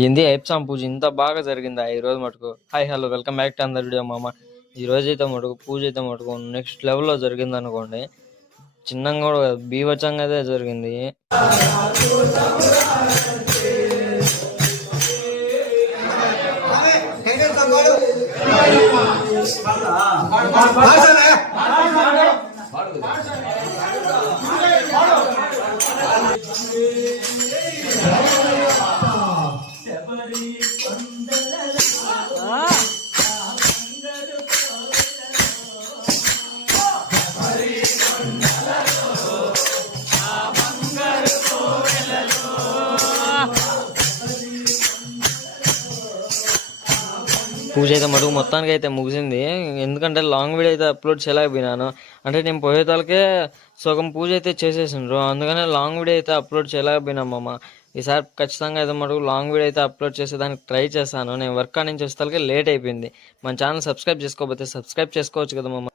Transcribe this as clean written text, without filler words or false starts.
ఏంది ఐప్సామ్ పూజ ఇంత బాగా జరిగిందా ఈ రోజు మటుకు? Hi hello welcome back to another video మామ. ఈ రోజు అయితే మటుకు పూజ అయితే మటుకు నెక్స్ట్ లెవెల్లో జరిగింది అనుకోండి. చిన్నంగా కూడా కాదు, బీభత్సంగా అయితే జరిగింది. పూజ అయితే మటుకు మొత్తానికి అయితే ముగిసింది. ఎందుకంటే లాంగ్ వీడియో అయితే అప్లోడ్ చేయలేకపోయినాను. అంటే నేను పోయేతాలకే సగం పూజ అయితే చేసేసిండ్రు, అందుకనే లాంగ్ వీడియో అయితే అప్లోడ్ చేయలేకపోయినా మామ. ఈసారి ఖచ్చితంగా అయితే మటుకు లాంగ్ వీడియో అయితే అప్లోడ్ చేసేదానికి ట్రై చేస్తాను. నేను వర్క్ నుంచి వచ్చేసరికి లేట్ అయిపోయింది. మన ఛానల్ సబ్స్క్రైబ్ చేసుకోకపోతే సబ్స్క్రైబ్ చేసుకోవచ్చు కదా మామ.